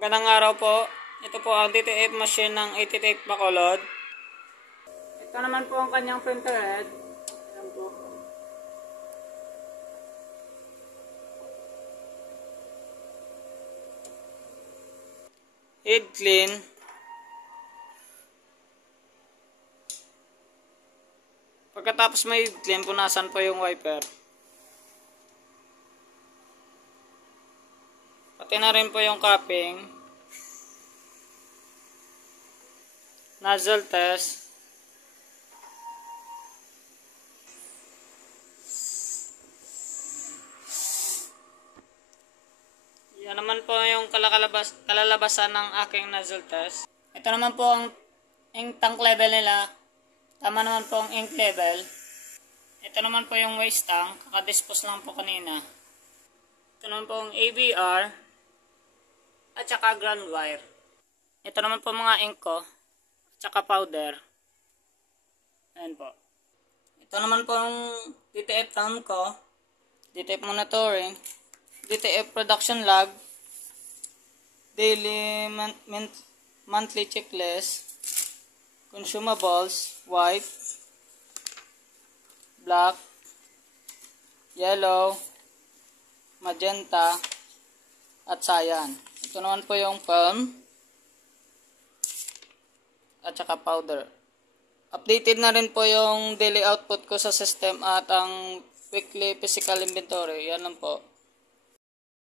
Magandang araw po. Ito po ang DTF machine ng 88 Bacolod. Ito naman po ang kanyang printer head. Ayan po. Head clean. Pagkatapos may head clean, punasan po yung wiper. Pati na rin po yung cupping. Nozzle test. Yan naman po yung kalalabasan ng aking nozzle test. Ito naman po ang ink tank level nila. Tama naman po ang ink level. Ito naman po yung waste tank. Kakadispose lang po kanina. Ito naman po ang ABR. At saka ground wire. Ito naman po mga ink ko. At saka powder. Ayan po. Ito naman po ang DTF thumb ko. DTF monitoring. DTF production log. Daily monthly checklist. Consumables. White. Black. Yellow. Magenta. At cyan. Ito naman po yung film. At saka powder. Updated na rin po yung daily output ko sa system at ang weekly physical inventory. Yan lang po.